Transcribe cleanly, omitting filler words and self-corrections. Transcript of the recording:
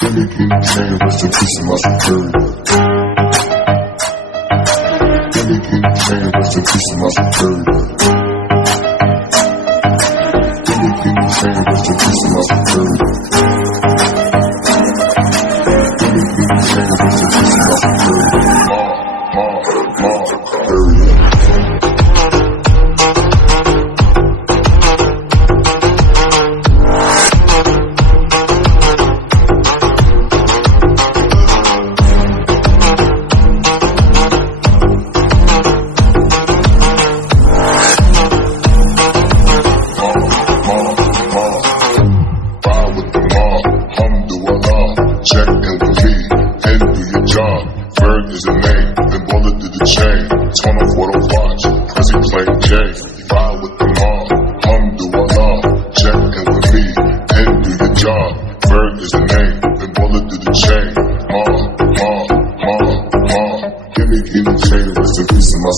Gimme chain, rest in peace to my security. Gimme chain, rest in peace to my security. Gimme chain, rest in peace to my security. Gimme chain, rest in peace to my security. Period. Check in with me, and do your job. Bird is a name, then bullet to the chain. Turn off what I watch, Prezi playing game. Ride with the mob, alhamdulillah. Check in with me, and do your job. Bird is a name, then bullet to the chain. Gimme chain, rest in peace to my